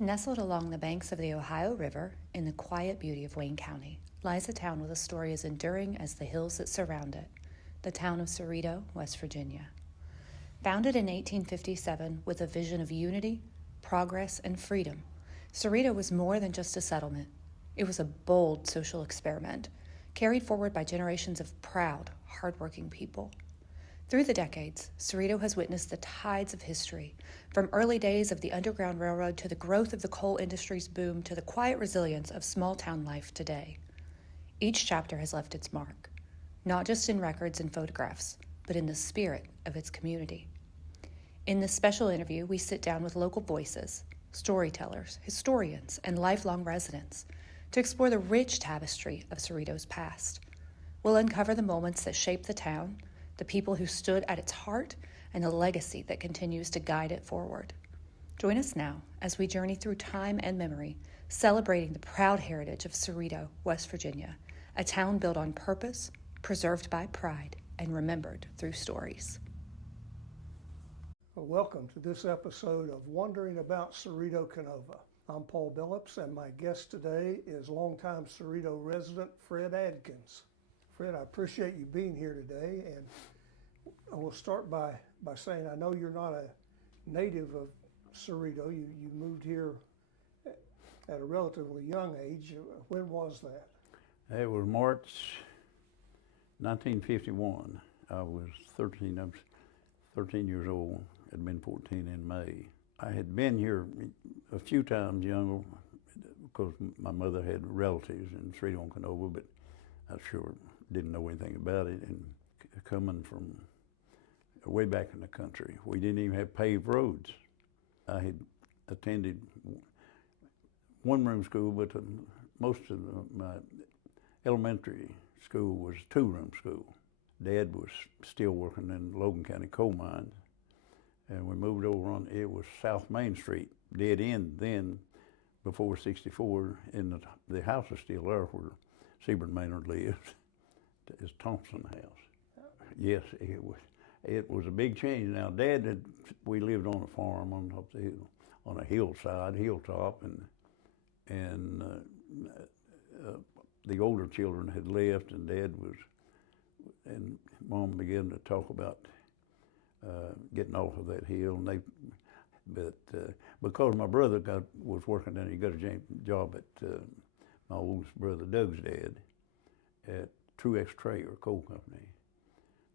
Nestled along the banks of the Ohio River, in the quiet beauty of Wayne County, lies a town with a story as enduring as the hills that surround it, the town of Cerrito, West Virginia. Founded in 1857 with a vision of unity, progress, and freedom, Cerrito was more than just a settlement. It was a bold social experiment, carried forward by generations of proud, hardworking people. Through the decades, Cerrito has witnessed the tides of history, from early days of the Underground Railroad to the growth of the coal industry's boom to the quiet resilience of small-town life today. Each chapter has left its mark, not just in records and photographs, but in the spirit of its community. In this special interview, we sit down with local voices, storytellers, historians, and lifelong residents to explore the rich tapestry of Cerrito's past. We'll uncover the moments that shaped the town, the people who stood at its heart, and the legacy that continues to guide it forward. Join us now as we journey through time and memory, celebrating the proud heritage of Cerrito, West Virginia, a town built on purpose, preserved by pride, and remembered through stories. Well, welcome to this episode of Wondering About Cerrito Canova. I'm Paul Billups, and my guest today is longtime Cerrito resident Fred Adkins. Fred, I appreciate you being here today, and I will start by saying I know you're not a native of Cerrito. You moved here at a relatively young age. When was that? It was March 1951. I was 13. I was 13 years old. I'd been 14 in May. I had been here a few times younger because my mother had relatives in Cerrito and Canova, but I sure didn't know anything about it. And coming from way back in the country, we didn't even have paved roads. I had attended one-room school, but most of my elementary school was two-room school. Dad was still working in Logan County coal mines, and we moved over on, it was South Main Street, dead end then, before 64, and the house is still there where Seaburn Maynard lives. It's Thompson House. Yes, it was a big change. Now, we lived on a farm on top the hill, on a hilltop, and the older children had left, and and Mom began to talk about getting off of that hill, and but because my brother was working there, he got a job at my oldest brother Doug's dad at Truex Trayer Coal Company.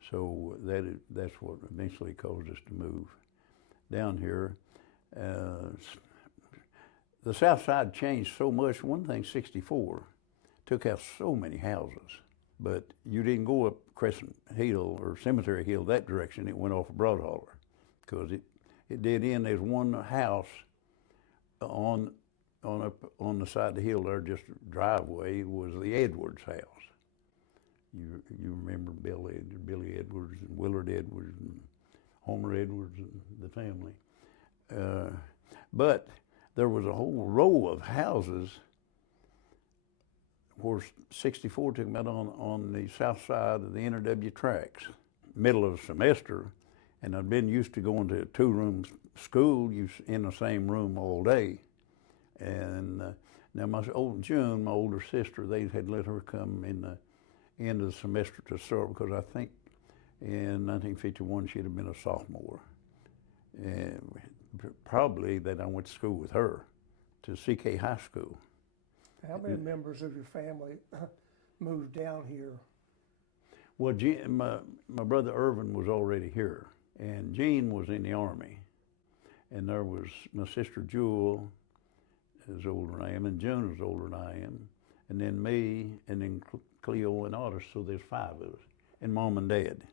So that's what eventually caused us to move down here. The South Side changed so much. One thing, 64 took out so many houses, but you didn't go up Crescent Hill or Cemetery Hill that direction. It went off of Broadholler because it did end. There's one house on the side of the hill there, just a driveway, was the Edwards house. You remember Billy Edwards and Willard Edwards and Homer Edwards and the family. But there was a whole row of houses where 64 took them out on the south side of the NRW tracks, middle of the semester, and I'd been used to going to a two-room school, in the same room all day. And now June, my older sister, they had let her come in the end of the semester to start, because I think in 1951 she'd have been a sophomore. And probably that I went to school with her, to CK High School. How many members of your family moved down here? Well, my brother Irvin was already here, and Gene was in the Army. And there was my sister Jewel, is older than I am, and June is older than I am, and then me, and then Cleo and Otis, so there's 5 of us, and Mom and Dad.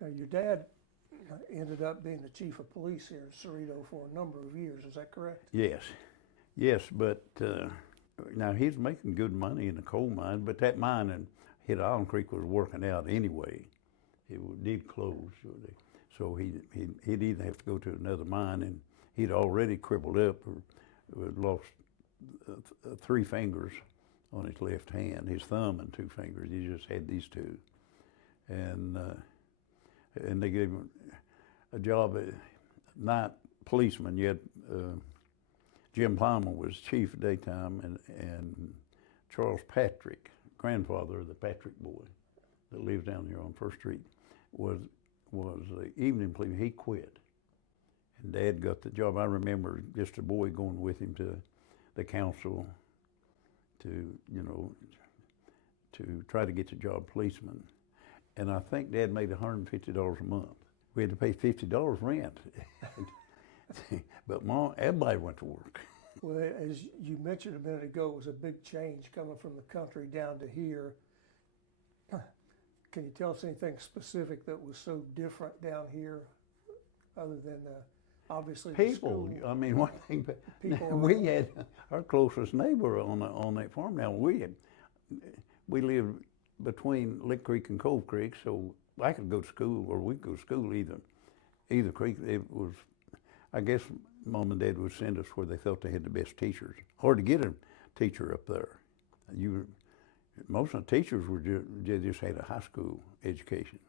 Now, your dad ended up being the chief of police here in Cerrito for a number of years, is that correct? Yes, but now he's making good money in the coal mine, but that mine in Hit Island Creek was working out anyway. It did close, so he'd either have to go to another mine, and he'd already crippled up or lost 3 fingers on his left hand, his thumb and 2 fingers. He just had these 2, and they gave him a job at night policeman. You had Jim Palmer was chief at daytime, and Charles Patrick, grandfather of the Patrick boy that lives down here on First Street, was the evening police. He quit, and Dad got the job. I remember just a boy going with him to the council to try to get the job policeman, and I think Dad made $150 a month. We had to pay $50 rent, but Mom, everybody went to work. Well, as you mentioned a minute ago, it was a big change coming from the country down to here. Can you tell us anything specific that was so different down here, other than obviously the People, school? I mean, one thing, People we had our closest neighbor on that farm. Now we lived between Lick Creek and Cove Creek, so I could go to school, or we could go to school either creek. It was, I guess, Mom and Dad would send us where they thought they had the best teachers. Hard to get a teacher up there. Most of the teachers were just had a high school education,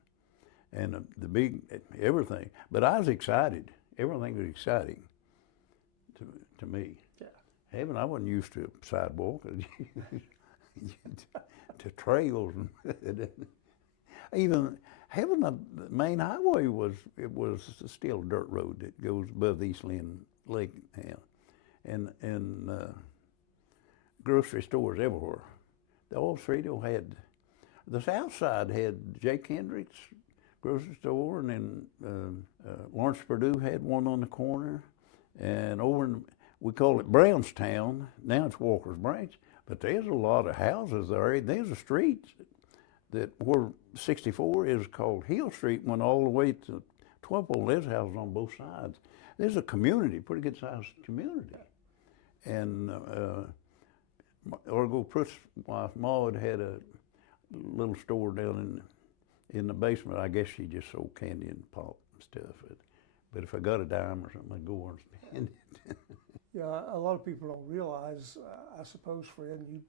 and the big everything. But I was excited. Everything was exciting to me. Yeah. Heaven, I wasn't used to sidewalk, to trails, and even heaven. The main highway was still a dirt road that goes above East Lynn Lake now, and grocery stores everywhere. The old street had, the south side had Jake Hendricks grocery store, and then Lawrence Purdue had one on the corner, and over in, we call it Brownstown, now it's Walker's Branch, but there's a lot of houses there. There's a street that where 64 is called Hill Street, went all the way to 12 Pole. There's houses on both sides. There's a community, pretty good sized community. And Argo Pruitt's wife, Maud, had a little store down in the basement. I guess she just sold candy and pop and stuff. But if I got a dime or something, I'd go over and spend it. Yeah, a lot of people don't realize, I suppose, Fred, you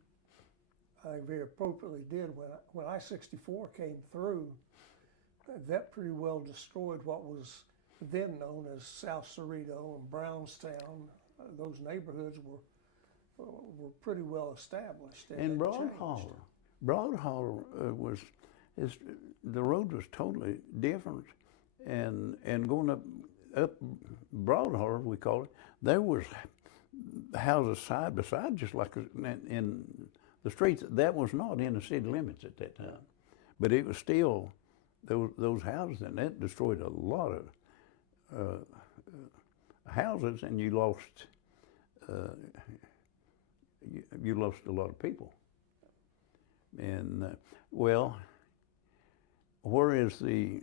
very appropriately did, when I-64 came through, that pretty well destroyed what was then known as South Cerrito and Brownstown. Those neighborhoods were pretty well established. And Broad Holler the road was totally different, and going up Broad Holler, we call it, there was houses side by side, just like in the streets. That was not in the city limits at that time, but it was still those houses, and that destroyed a lot of houses, and you lost a lot of people. And well, where is the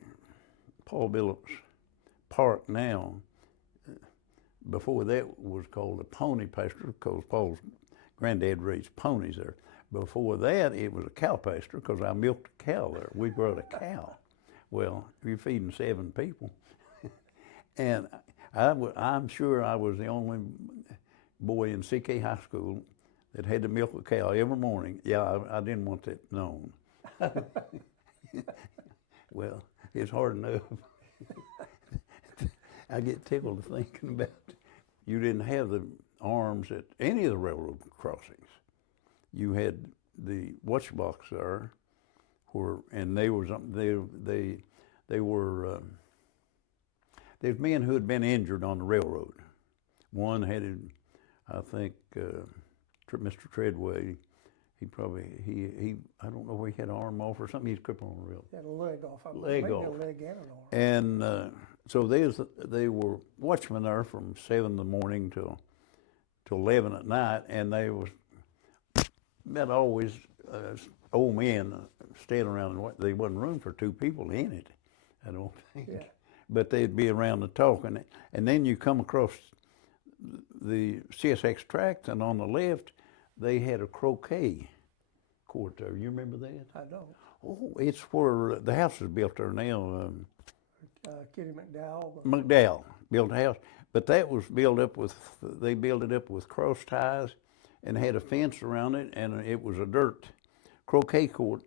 Paul Billups Park now? Before that was called the Pony Pasture, because Paul's granddad raised ponies there. Before that, it was a cow pasture, because I milked a cow there. We brought a cow. Well, you're feeding 7 people. And I'm sure I was the only boy in CK High School that had to milk a cow every morning. Yeah, I didn't want that known. Well, it's hard enough. I get tickled thinking about it. You didn't have the arms at any of the railroad crossings. You had the watch box there, and they were there's men who had been injured on the railroad. One had, I think, Mr. Treadway. He I don't know where he had an arm off or something. He's crippled on the rail. He had a leg off. Leg off. A leg and an arm. And so they were watchmen there from 7 in the morning till 11 at night, and they was about always old men standing around, and there wasn't room for 2 people in it, I don't think. Yeah. But they'd be around the talking, and then you come across the CSX tracks, and on the left they had a croquet court there. You remember that? I don't. Oh, it's where the house is built there now. Kitty McDowell. McDowell built a house, but that was built up with, they built it up with cross ties and had a fence around it, and it was a dirt croquet court.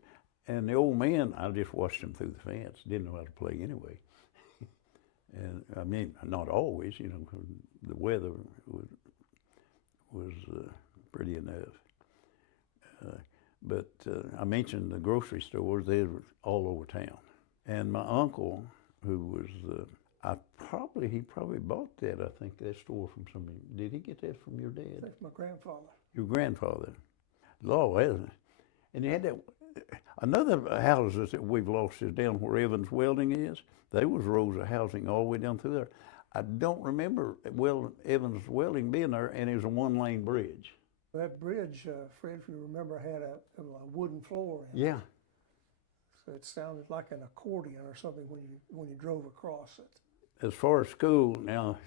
And the old man, I just watched them through the fence, didn't know how to play anyway. And I mean, not always, 'cause the weather was, was pretty enough. But I mentioned the grocery stores, they were all over town. And my uncle, who was, he probably bought that, I think, that store from somebody. Did he get that from your dad? That's my grandfather. Your grandfather. Lord, and you had that, another houses that we've lost is down where Evans Welding is. There was rows of housing all the way down through there. I don't remember Evans Welding being there, and it was a one-lane bridge. That bridge, Fred, if you remember, had a wooden floor in it. Yeah. So it sounded like an accordion or something when you drove across it. As far as school, now,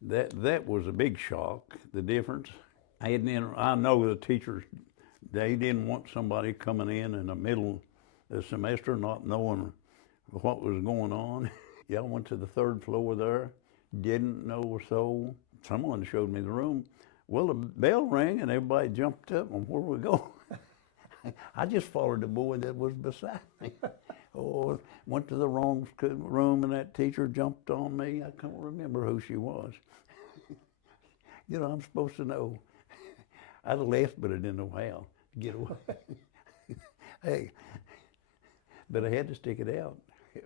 that was a big shock, the difference. I know the teachers, they didn't want somebody coming in the middle of the semester not knowing what was going on. Yeah, I went to the third floor there, didn't know a soul. Someone showed me the room. Well, the bell rang and everybody jumped up, and where we go? I just followed the boy that was beside me. Oh, went to the wrong room and that teacher jumped on me. I can't remember who she was. You know, I'm supposed to know. I'd have left, but I didn't know how to get away. Hey, but I had to stick it out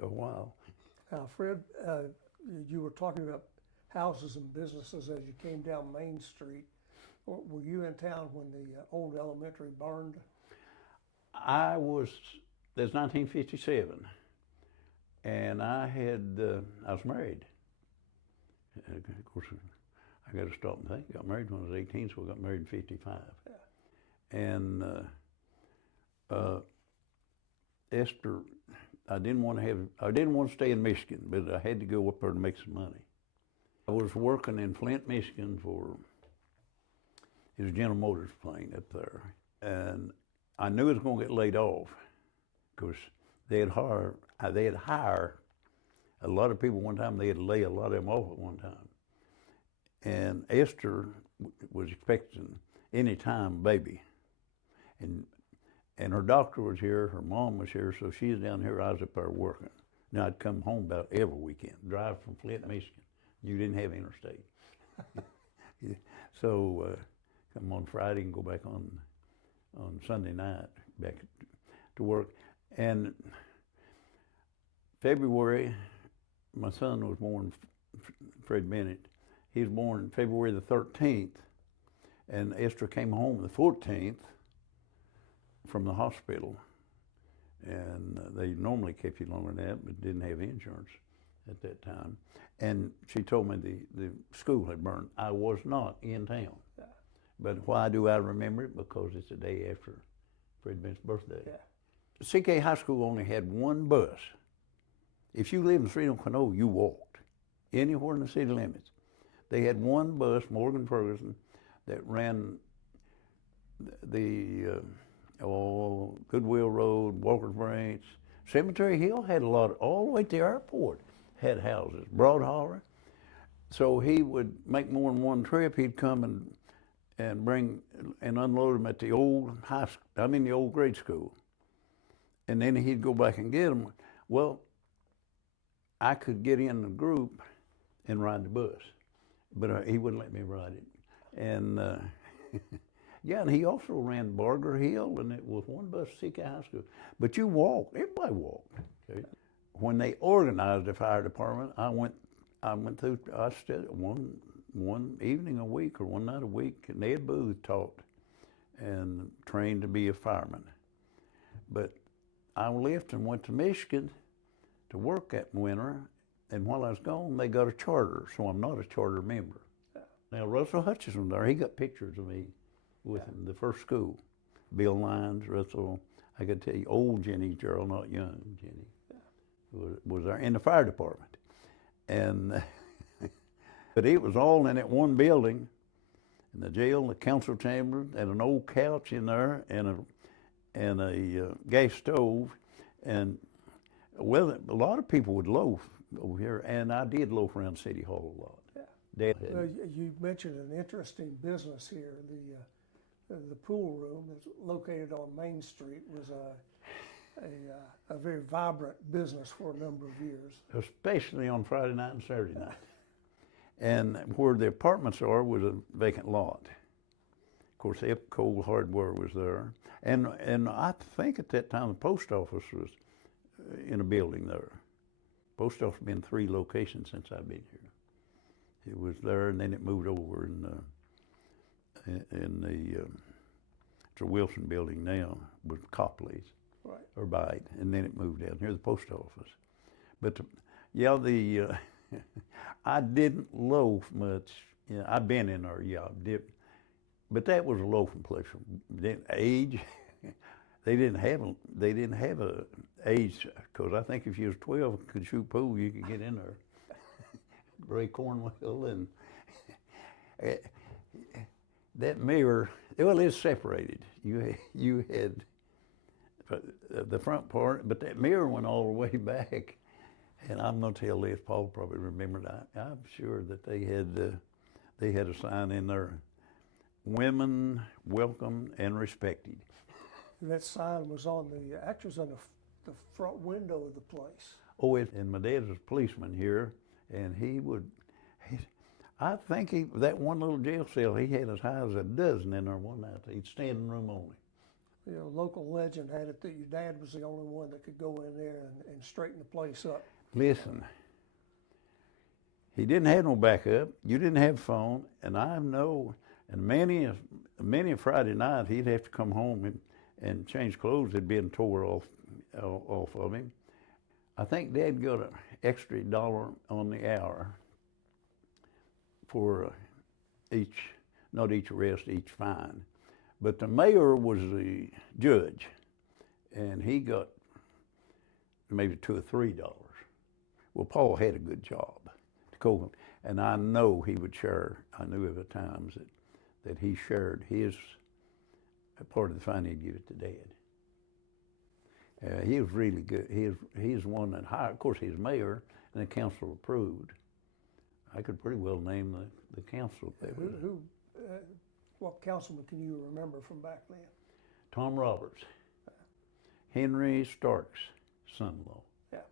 a while. Now, Fred, you were talking about houses and businesses as you came down Main Street. Were you in town when the old elementary burned? That's 1957, and I was married. Of course, I got to stop and think. I got married when I was 18, so I got married in 55. Yeah. And Esther, I didn't want to stay in Michigan, but I had to go up there to make some money. I was working in Flint, Michigan for his General Motors plant up there, and I knew I was going to get laid off because they'd hire a lot of people one time. They'd lay a lot of them off at one time. And Esther was expecting any time baby, and her doctor was here, her mom was here, so she was down here. I was up there working. Now I'd come home about every weekend, drive from Flint, Michigan. You didn't have interstate, so come on Friday and go back on Sunday night back to work. And February, my son was born, Fred Bennett. He was born February the 13th, and Esther came home the 14th from the hospital. And they normally kept you longer than that, but didn't have insurance at that time. And she told me the school had burned. I was not in town. Yeah. But why do I remember it? Because it's the day after Fred Bennett's birthday. Yeah. CK High School only had one bus. If you lived in Sereno, Cano, you walked anywhere in the city limits. They had one bus, Morgan Ferguson, that ran the Goodwill Road, Walker's Branch. Cemetery Hill had a lot, all the way to the airport had houses, Broad Holler. So he would make more than one trip. He'd come and bring and unload them at the old the old grade school. And then he'd go back and get them. Well, I could get in the group and ride the bus, but he wouldn't let me ride it. And yeah, and he also ran Barger Hill, and it was one bus to CK High School. But you walked, everybody walked. Okay? When they organized the fire department, I stayed one evening a week or one night a week, and Ed Booth taught and trained to be a fireman. But I left and went to Michigan to work that winter, and while I was gone, they got a charter, so I'm not a charter member. Now, Russell Hutchison there, he got pictures of me with him, the first school. Bill Lyons, Russell, I could tell you, old Jenny Gerald, not young Jenny, was there in the fire department. And but it was all in that one building, in the jail, the council chamber, and an old couch in there, and a gas stove, and well, a lot of people would loaf over here, and I did loaf around City Hall a lot. Yeah. Well, you mentioned an interesting business here. The pool room that's located on Main Street was a very vibrant business for a number of years. Especially on Friday night and Saturday night. And where the apartments are was a vacant lot. Of course, Epco Hardware was there. And I think at that time the post office was in a building there. Post office has been 3 locations since I've been here. It was there, and then it moved over in the it's a Wilson building now with Copley's, Right. or Bite, and then it moved down here to the post office. But I didn't loaf much. Yeah, I've been in there, yeah, but that was a loafing place. Age, they didn't have a age, because I think if you was 12 and could shoot pool, you could get in there. Ray Cornwell and that mirror. Well, it's separated. You had the front part, but that mirror went all the way back. And I'm going to tell this. Paul probably remembered. I'm sure that they had a sign in there: "Women welcome and respected." And that sign was on actually was on the front window of the place. Oh, and my dad was a policeman here, and I think that one little jail cell, he had as high as a dozen in there one night. He'd standing room only. You know, local legend had it that your dad was the only one that could go in there and straighten the place up. Listen, he didn't have no backup. You didn't have a phone, and and many a Friday night he'd have to come home and change clothes that had been tore off of him. I think Dad got an extra $1 on the hour for not each arrest, each fine. But the mayor was the judge, and he got maybe $2 or $3. Well, Paul had a good job to cope, and I know he would share. I knew of the times that he shared his part of the fine. He'd give it to Dad. He was really good. He's one that hired. Of course, he's mayor, and the council approved. I could pretty well name the council. What councilman can you remember from back then? Tom Roberts, Henry Stark's son-in-law. Yeah.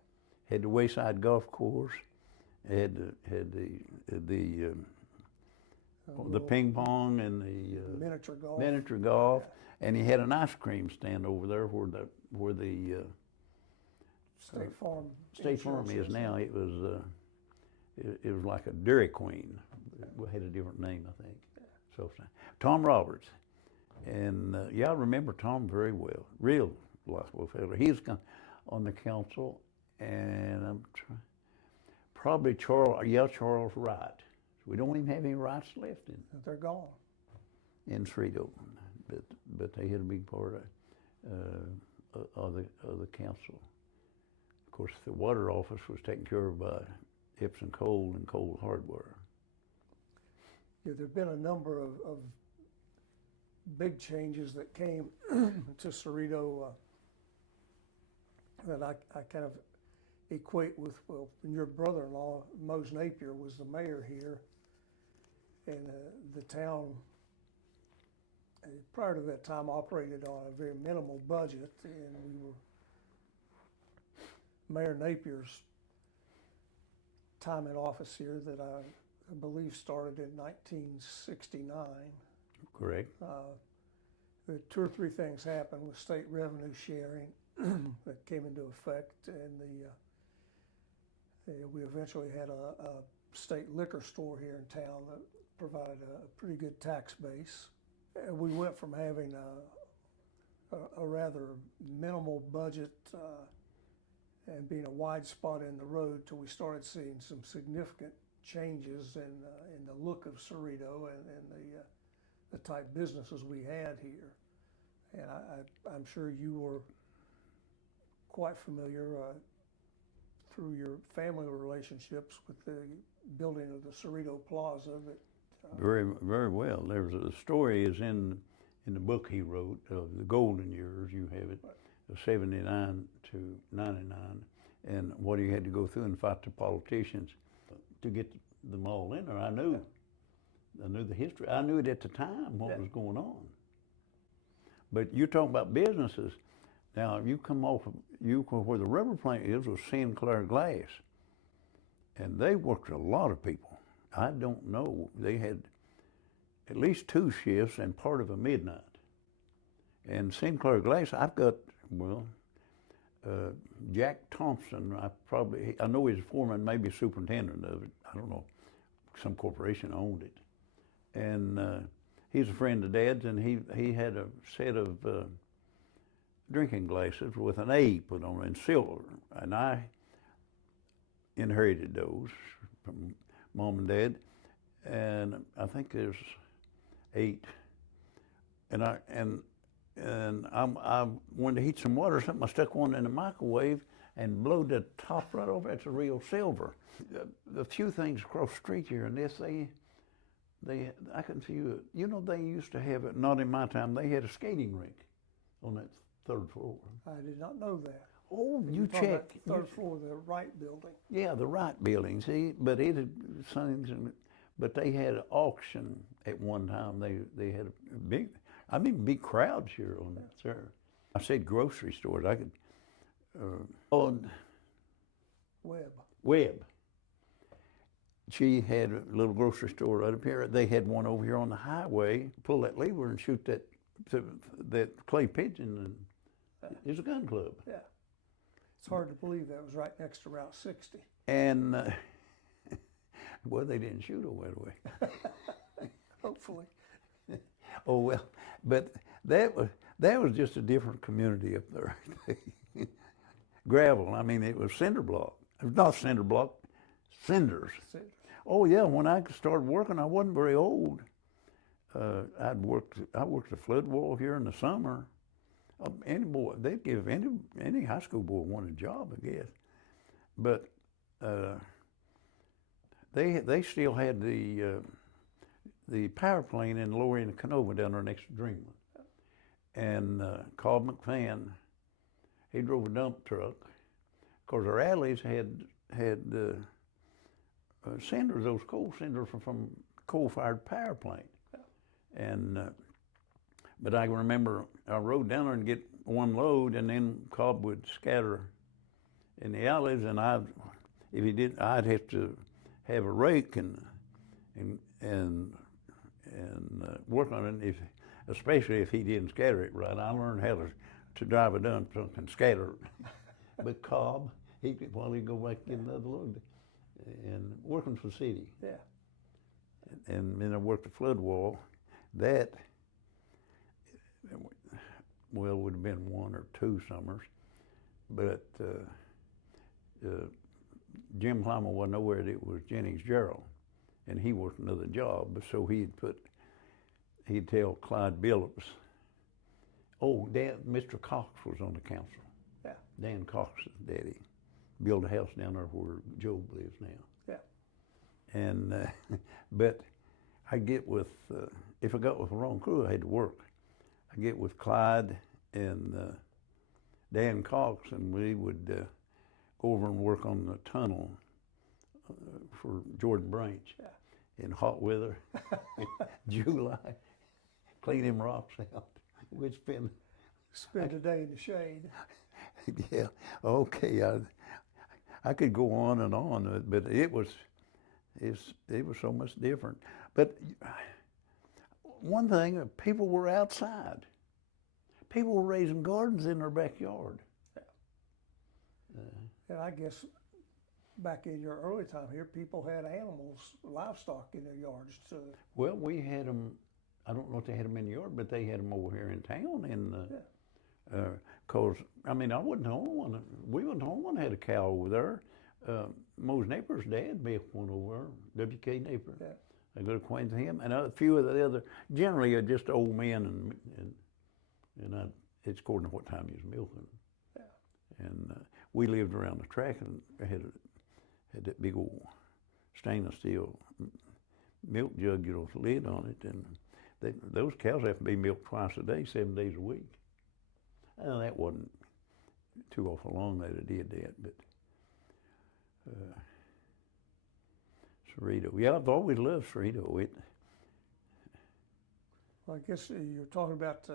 Had the Wayside Golf Course. Had the ping pong and the miniature golf, yeah. And he had an ice cream stand over there where the State Farm is now. It was like a Dairy Queen. It had a different name, I think. Yeah. So Tom Roberts, and I remember Tom very well. Real likable fellow. He's on the council, and I'm probably Charles Wright. We don't even have any Wrights left They're gone. in Cerrito, but they had a big part of the council. Of course, the water office was taken care of by Epson Coal and Coal Hardware. Yeah, there have been a number of big changes that came to Cerrito that I kind of equate with, well, your brother-in-law, Mose Napier, was the mayor here, and the town, prior to that time, operated on a very minimal budget, and Mayor Napier's time in office here that I believe started in 1969. Correct. The 2 or 3 things happened with state revenue sharing that came into effect, and we eventually had a state liquor store here in town that provided a pretty good tax base. And we went from having a rather minimal budget and being a wide spot in the road till we started seeing some significant changes in the look of Cerrito and the type businesses we had here. And I'm sure you were quite familiar through your family relationships with the building of the Cerrito Plaza. Very, very well. There's a story is in the book he wrote of the golden years. You have it, of 79 to 99, and what he had to go through and fight the politicians to get them all in there. I knew the history. I knew it at the time what was going on. But you're talking about businesses. Now you come off of where the rubber plant is was Sinclair Glass, and they worked a lot of people. I don't know. They had at least 2 shifts and part of a midnight. And Sinclair Glass, I've got, well, Jack Thompson, I know he's foreman, maybe superintendent of it. I don't know. Some corporation owned it. And he's a friend of Dad's, and he had a set of drinking glasses with an A put on it in silver. And I inherited those from Mom and Dad. And I think there's 8. And I wanted to heat some water or something. I stuck one in the microwave and blew the top right over. It's a real silver. The few things across the street here, and this, I can see you. You know, they used to have it. Not in my time. They had a skating rink on that 3rd floor. I did not know that. Oh, And you talking about check. the 3rd floor of the Wright building. Yeah, the Wright building. See, but it had things, but they had an auction at one time. They had a big. I mean, big crowds here on that, sir. I said grocery stores. I could. On Webb. She had a little grocery store right up here. They had one over here on the highway. Pull that lever and shoot that clay pigeon. And it's a gun club. Yeah. It's hard to believe that was right next to Route 60. And well, they didn't shoot over that way. Hopefully. Oh well, but that was just a different community up there. Gravel. I mean, it was cinder block. It was not cinder block, cinders. Oh yeah. When I started working, I wasn't very old. I worked the flood wall here in the summer. Any boy, they'd give any high school boy wanted a job, I guess. But they still had the power plant in the lower end of Canova down there next to Dreamland. And Cobb McFan, he drove a dump truck. Of course, our alleys had cinders, those coal cinders from coal-fired power plant. And but I remember I rode down there and get one load, and then Cobb would scatter in the alleys, and if he did, I'd have to have a rake and work on it. Especially if he didn't scatter it right, I learned how to drive a dump truck and scatter it. But Cobb, he'd go back and get another load, and working for the city. Yeah. And then I worked the flood wall. That, well, would have been 1 or 2 summers, but Jim Plymouth wasn't nowhere. It was Jennings Gerald, and he worked another job. So he'd tell Clyde Billups, oh, Mr. Cox was on the council. Yeah. Dan Cox's daddy built a house down there where Job lives now. Yeah. And but I get with if I got with the wrong crew, I had to work. I get with Clyde and Dan Cox, and we would go over and work on the tunnel for Jordan Branch in hot weather, July, clean them rocks out. We'd spend a day in the shade. Yeah, okay. I could go on, but it was so much different. But one thing, people were outside. People were raising gardens in their backyard. And I guess back in your early time here, people had animals, livestock in their yards too. Well, we had them. I don't know if they had them in the yard, but they had them over here in town. And cause I mean, I wasn't the only one. We wasn't the only one that had a cow over there. Mose Naper's dad milked one over there, W.K. Naper. Yeah. I got acquainted with him, and a few of the other, generally just old men, and it's according to what time he was milking. Yeah. And we lived around the track, and had that big old stainless steel milk jug, lid on it, and those cows have to be milked twice a day, 7 days a week. Well, that wasn't too awful long that I did that, but Cerrito. Yeah, I've always loved Cerrito. Well, I guess you're talking about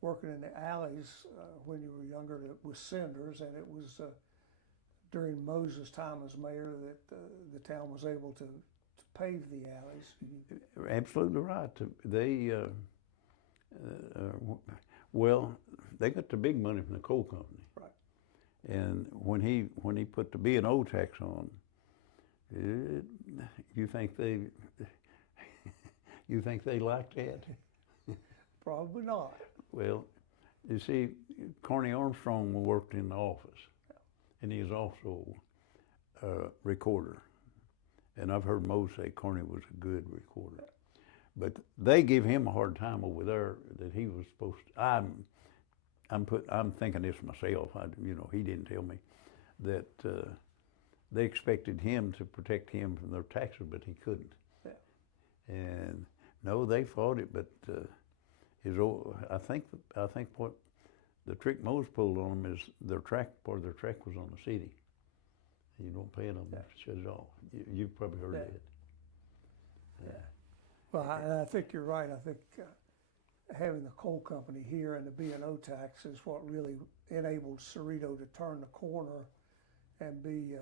working in the alleys when you were younger with cinders, and it was during Moses' time as mayor that the town was able to pave the alleys. Absolutely right. They, well, they got the big money from the coal company. Right. And when he put the B&O tax on, you think they liked that? Probably not. Well, you see, Corny Armstrong worked in the office, and he was also a recorder. And I've heard Mo say Corny was a good recorder. But they give him a hard time over there that he was supposed to. I'm thinking this myself. He didn't tell me that they expected him to protect him from their taxes, but he couldn't. Yeah. And no, they fought it, but I think what the trick Mo's pulled on them is part of their track was on the city. You don't pay them, shut it off. You've probably heard that. Yeah. Well, I think you're right. I think having the coal company here and the B&O tax is what really enabled Cerrito to turn the corner and be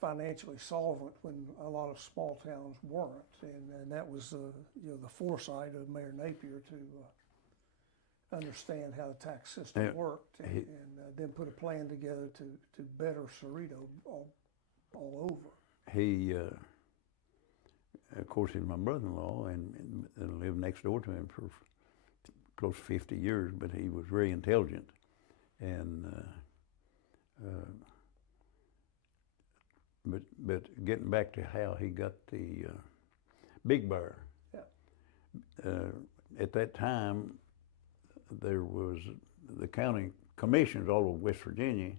financially solvent when a lot of small towns weren't. And that was the foresight of Mayor Napier to understand how the tax system worked and then put a plan together to better Cerrito all over. He, of course, he's my brother-in-law and lived next door to him for close to 50 years, but he was very intelligent. And but getting back to how he got the Big Bear. Yeah. At that time, there was the county commissioners all over West Virginia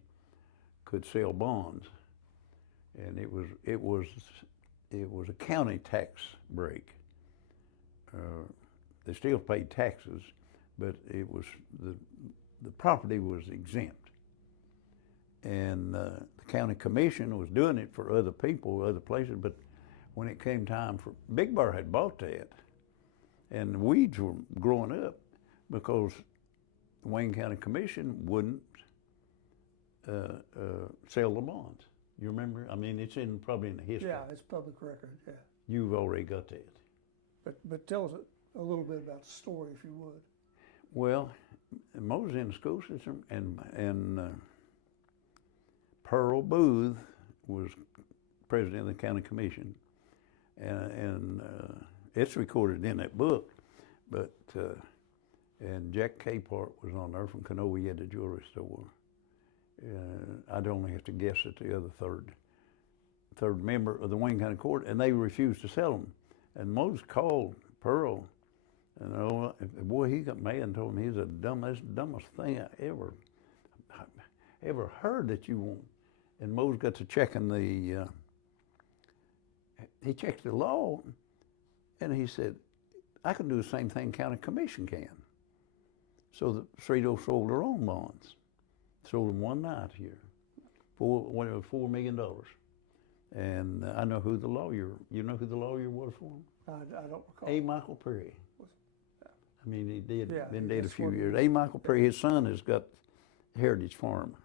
could sell bonds, and it was a county tax break. They still paid taxes, but it was the property was exempt. And the county commission was doing it for other people, other places, but when it came time for, Big Bear had bought that, and weeds were growing up because the Wayne County Commission wouldn't sell the bonds. You remember? I mean, it's probably in the history. Yeah, it's public record, yeah. You've already got that. But tell us a little bit about the story, if you would. Well, Mo was in the school system, and Pearl Booth was president of the county commission, and it's recorded in that book. But and Jack Capehart was on there from Canova. He had a jewelry store. I'd only have to guess at the other third member of the Wayne County Court, and they refused to sell them. And Mose called Pearl, and boy, he got mad and told him he's the dumbest thing I ever heard that you want. And Mose got to checking he checked the law, and he said, I can do the same thing county commission can. So the Cerrito sold their own bonds. Sold them one night here, $4 million. And I know who the lawyer, you know who the lawyer was for him? I don't recall. A. Michael Perry. I mean, he been dead a few what- years. A. Michael Perry, his son has got Heritage Farm.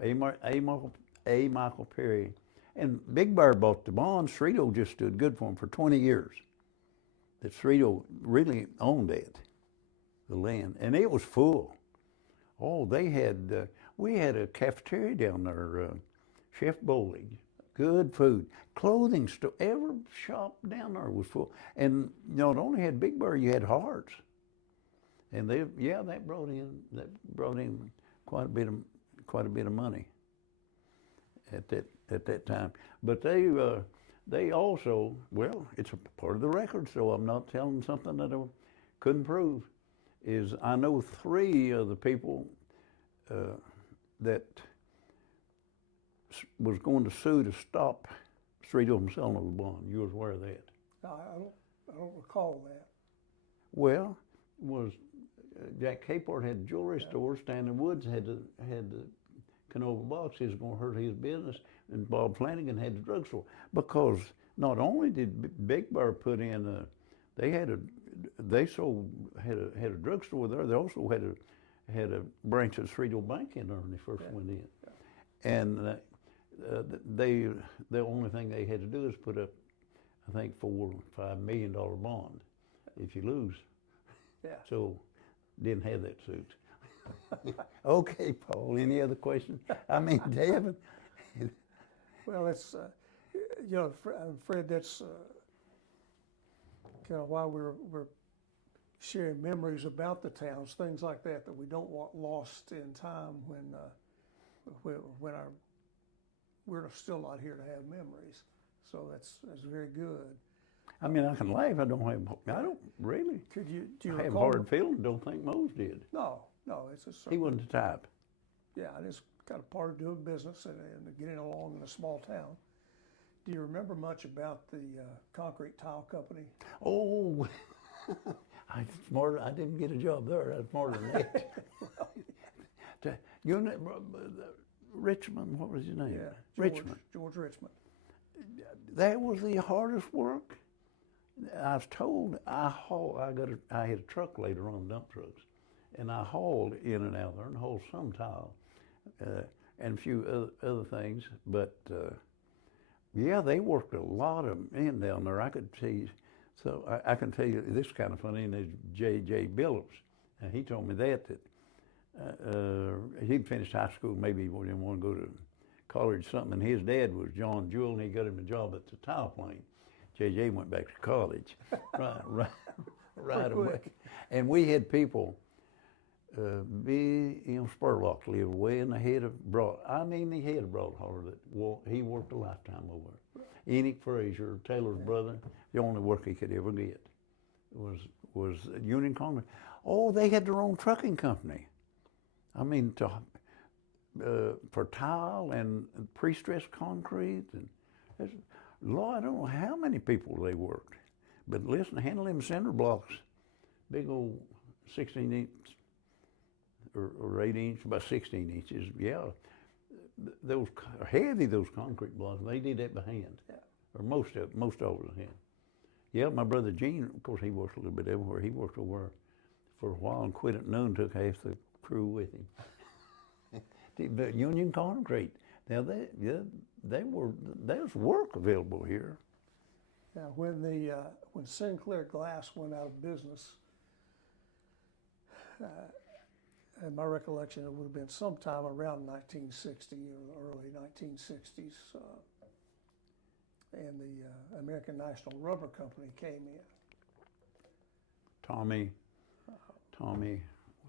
A. Michael Perry. And Big Bear bought the bonds. Cerrito just stood good for him for 20 years. That Cerrito really owned it, the land. And it was full. Oh, we had a cafeteria down there, Chef Bowling, good food, clothing store, every shop down there was full. And not only had Big Bear, you had Harts. And that brought in quite a bit of money at that time. But they also, well, it's a part of the record, so I'm not telling something that I couldn't prove. Is I know 3 of the people that was going to sue to stop Cerrito from selling those bonds. You was aware of that? No, I don't recall that. Well, was Jack Capehart had a jewelry store. Stanley Woods had the Canova box. He was going to hurt his business, and Bob Flanagan had the drugstore. Because not only did Big Bear put in they had a drugstore there. They also had a branch of Cerrito Bank in there when they first went in. And The only thing they had to do is put up, I think, $4 or $5 million bond if you lose. Yeah. So didn't have that suit. Okay, Paul. Any other questions? I mean, Devin. Well, it's, Fred, that's kind of why we're sharing memories about the towns, things like that, that we don't want lost in time when we're still not here to have memories. So that's very good. I mean, I can laugh. I don't really. Do you I have recall? hard feelings. Don't think Mose did. No, it's just He wasn't the type. yeah, it's kind of part of doing business and getting along in a small town. Do you remember much about the concrete tile company? Oh, I didn't get a job there. I was smarter than that. Richmond, what was his name? Yeah, Richmond. George Richmond. That was the hardest work. I was told I had a truck later on, dump trucks, and I hauled in and out there and hauled some tile and a few other things. But yeah, they worked a lot of men down there. I could see. So I can tell you this is kind of funny. And there's J.J. Billups, and he told me that he'd finished high school, maybe he didn't want to go to college or something, and his dad was John Jewell, and he got him a job at the tile plant. J.J. went back to college right away. And we had people, Spurlock lived way in the head of Broad. I mean, the head of Broadwater that he worked a lifetime over. Enoch Frazier, Taylor's brother, the only work he could ever get was Union Concrete. Oh, they had their own trucking company. I mean, for tile and pre-stressed concrete, and Lord, I don't know how many people they worked. But listen, handling them cinder blocks, big old 16-inch or 8-inch, about 16 inches. Yeah, those heavy, those concrete blocks. They did that by hand, or most of it by hand. Yeah, my brother Gene, of course, he worked a little bit everywhere. He worked over for a while and quit at noon. Took half the crew with him. But Union Concrete. Now there's work available here. Now, when Sinclair Glass went out of business, in my recollection, it would have been sometime around 1960 or the early 1960s, and the American National Rubber Company came in. Tommy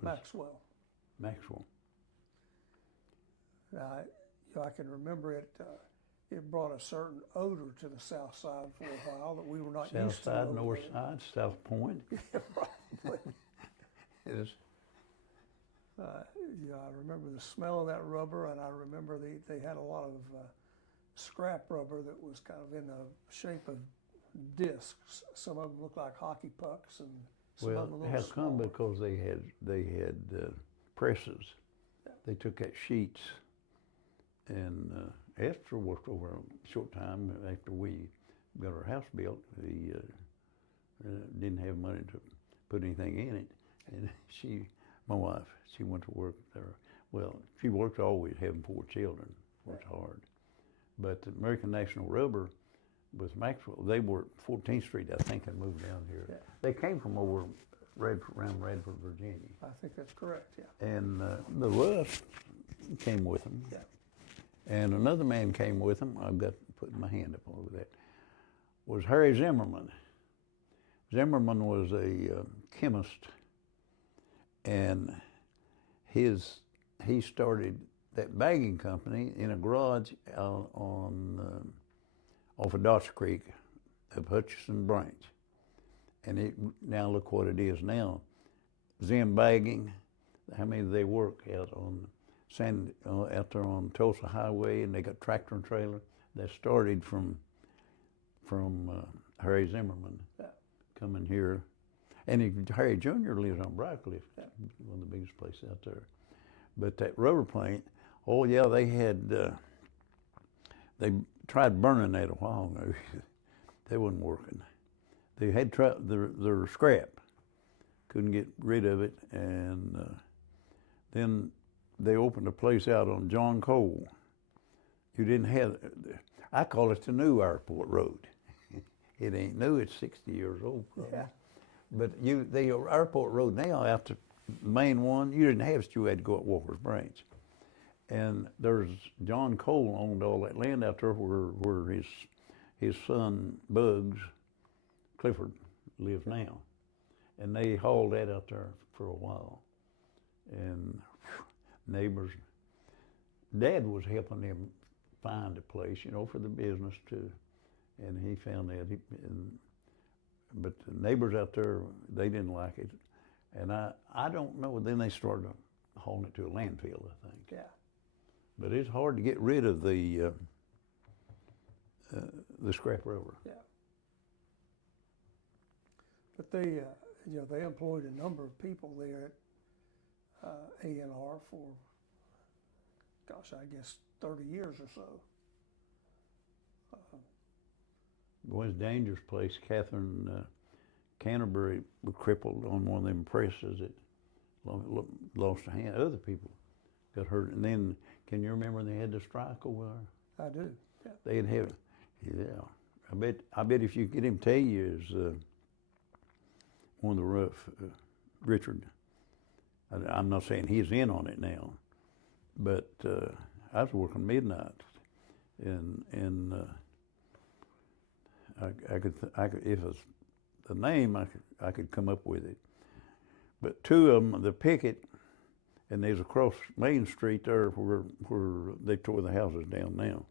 Maxwell. I can remember it. It brought a certain odor to the South Side for a while that we were not used to. South Side, North Side, South Point. Probably. Yes. I remember the smell of that rubber, and I remember they had a lot of scrap rubber that was kind of in the shape of discs. Some of them looked like hockey pucks, and some of them a little How come? smaller. Because they had presses. Yeah. They took out sheets, and Esther worked over a short time after we got our house built. We didn't have money to put anything in it, and my wife, she went to work there. Well, she worked always having 4 children, worked hard. But the American National Rubber with Maxwell, they were at 14th Street, I think, and moved down here. Yeah. They came from over around Radford, Virginia. I think that's correct, yeah. And the Russ came with them. Yeah. And another man came with them, I've got putting my hand up over that, was Harry Zimmerman. Zimmerman was a chemist, and he started that bagging company in a garage off of Dodge Creek of Hutchinson Branch. And now look what it is now. Zim Bagging, how many do they work out on out there on Tulsa Highway, and they got tractor and trailer. That started from Harry Zimmerman coming here. And Harry Jr. lives on Briarcliff, one of the biggest places out there. But that rubber plant, oh yeah, they tried burning that a while ago. They wasn't working. They had their scrap, couldn't get rid of it, and then they opened a place out on John Cole you didn't have, I call it the new airport road. It ain't new, it's 60 years old probably. Yeah. But the airport road now, out the main one, you didn't have it, you had to go up Walker's Branch. And there's, John Cole owned all that land out there where his son Bugs Clifford lives now. And they hauled that out there for a while. And neighbors, Dad was helping them find a place, you know, for the business too. And he found that, but the neighbors out there, they didn't like it. And I don't know, then they started hauling it to a landfill, I think. Yeah. But it's hard to get rid of the scrap rubber. Yeah. But they, you know, they employed a number of people there at A&R for, gosh, I guess 30 years or so. It was a dangerous place. Catherine Canterbury was crippled on one of them presses that lost a hand. Other people got hurt. And then, can you remember they had the strike over there? I do. Yeah. They'd have, yeah. I bet if you get him tell you is one of the rough, Richard. I'm not saying he's in on it now, but I was working midnight, and I could if it's the name I could come up with it, but two of them, the picket, and there's across Main Street there where they tore the houses down now,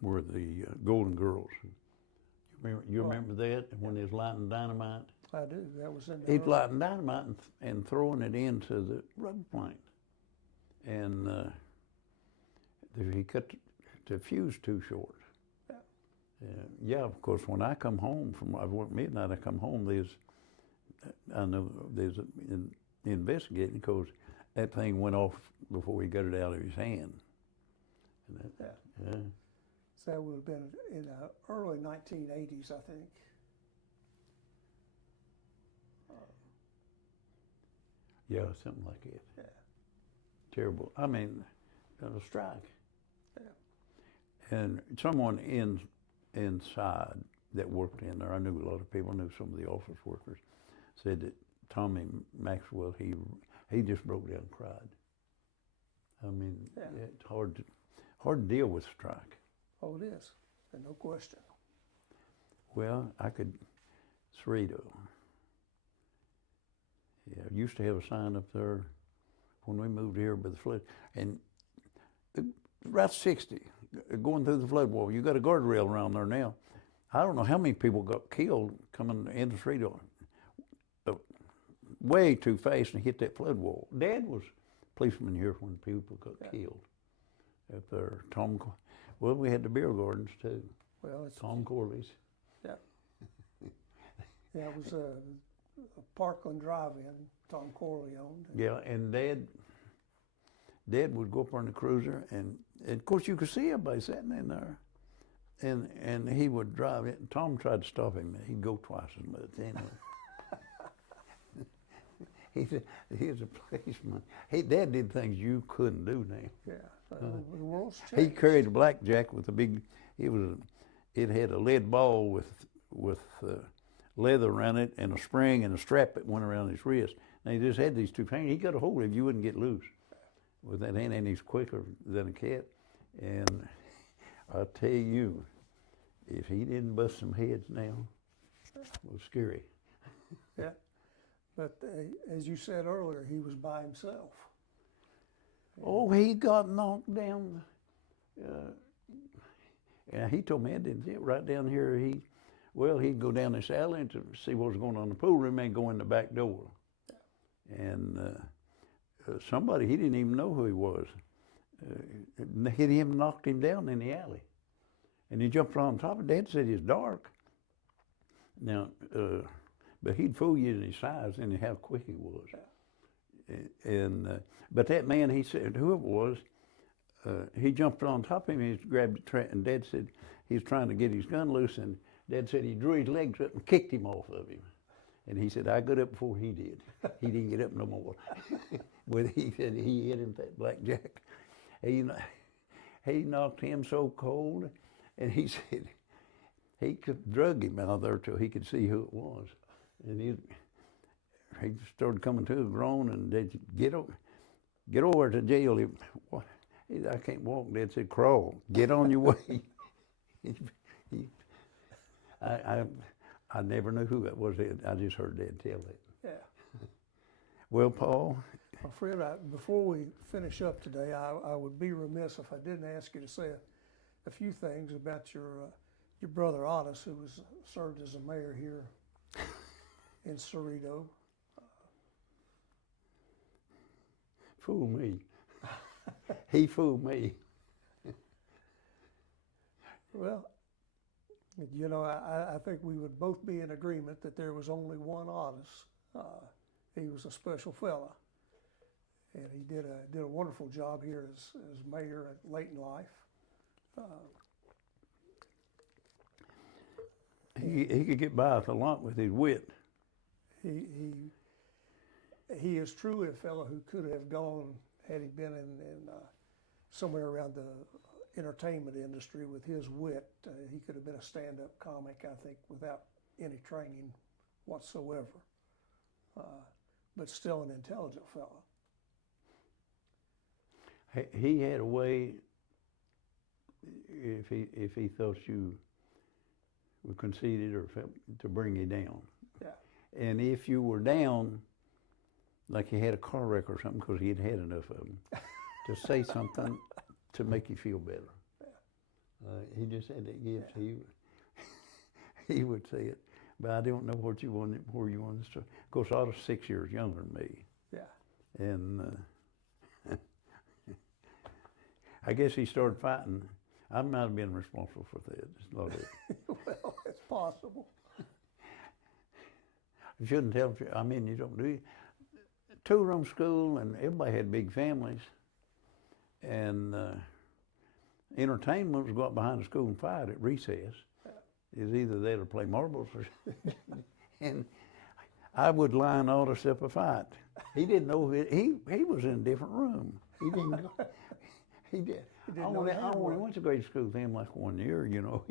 were the Golden Girls. You remember that when they was lighting dynamite? I do. That was in the He'd lighting dynamite and throwing it into the rubber plant, and he cut the fuse too short. Yeah, of course, when I come home I work midnight, I come home, I know there's investigating because that thing went off before he got it out of his hand. And yeah. So that would have been in the early 1980s, I think. Yeah, something like it. Yeah. Terrible. I mean, a strike. Yeah. And someone inside that worked in there, I knew a lot of people, knew some of the office workers, said that Tommy Maxwell, he just broke down and cried. I mean, it's hard to deal with strike. Oh, it is, and no question. Well, Cerrito. Yeah, used to have a sign up there when we moved here by the flood, and Route 60, going through the flood wall, you got a guardrail around there now. I don't know how many people got killed coming into Cerrito way too fast and hit that flood wall. Dad was a policeman here when people got killed up there. Well, we had the beer gardens too. Well, it's Tom Corley's. Yeah. Yeah, it was a Parkland Drive-In Tom Corley owned. Yeah, and Dad would go up on the cruiser, and of course you could see everybody sitting in there, and he would drive it. Tom tried to stop him. He'd go twice as much anyway. He's a policeman. Dad did things you couldn't do now. Yeah, the world's changed. He carried a blackjack with a big. It had a lead ball with leather around it and a spring and a strap that went around his wrist. And he just had these two fingers. He got a hold of you, wouldn't get loose with that hand, and he's quicker than a cat. And I'll tell you, if he didn't bust some heads now, it was scary. Yeah, but as you said earlier, he was by himself. Oh, he got knocked down. Yeah, he told me I didn't see it right down here. He'd go down this alley to see what was going on in the pool room and go in the back door. And somebody, he didn't even know who he was, hit him, knocked him down in the alley. And he jumped on top of Dad, said it's dark. Now, but he'd fool you in his size and how quick he was. But that man, he said, whoever it was, he jumped on top of him and he grabbed and Dad said he was trying to get his gun loose, and Dad said he drew his legs up and kicked him off of him. And he said, I got up before he did. He didn't get up no more. But he said he hit him with that blackjack. And, he knocked him so cold, and he said he could drug him out there till he could see who it was, and he started coming to a groan, and they said, get over to jail. I can't walk. Dad said, crawl. Get on your way. I never knew who it was. I just heard Dad tell it. Yeah. Well, Paul. Well, Fred, before we finish up today, I would be remiss if I didn't ask you to say a few things about your brother Otis, who served as a mayor here in Cerrito. Fool me. He fooled me. Well, you know, I think we would both be in agreement that there was only one Otis. He was a special fella, and he did a wonderful job here as mayor late in life. He could get by with a lot with his wit. He is truly a fellow who could have gone, had he been in somewhere around the entertainment industry with his wit. He could have been a stand-up comic, I think, without any training whatsoever. But still an intelligent fellow. He had a way, if he thought you were conceited or felt, to bring you down. Yeah. And if you were down, like you had a car wreck or something, because he had had enough of them, to say something to make you feel better. Yeah. He just had that gift. Yeah. He would say it, but I don't know what you wanted, where you wanted to. Of course, I was 6 years younger than me. Yeah. And I guess he started fighting. I might have been responsible for that. It's not it. Well, it's possible. You shouldn't tell. I mean, you don't do. Two-room school, and everybody had big families. And entertainment was go out behind the school and fight at recess. It was either that or play marbles. And I would line Otis up a fight. He didn't know he was in a different room. He didn't. He did. I only went to grade school with him like 1 year, you know.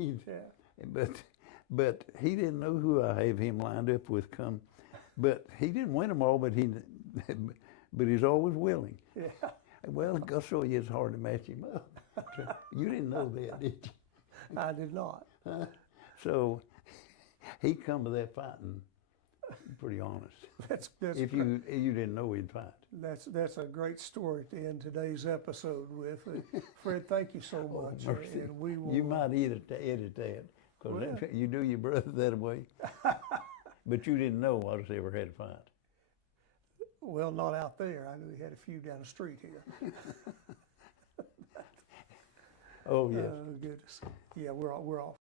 But he didn't know who I have him lined up with come. But he didn't win them all. But he's always willing. Yeah. Well, I'll show you it's hard to match him up. You didn't know that, did you? I did not. So he come to that fighting pretty honest. That's if you didn't know he'd fight. That's a great story to end today's episode with. Fred, thank you so much. Mercy. And we will. You might edit that because you do your brother that way. But you didn't know Otis ever had a fight. Well, not out there. I knew he had a few down the street here. Oh yes. Oh goodness. Yeah, we're off.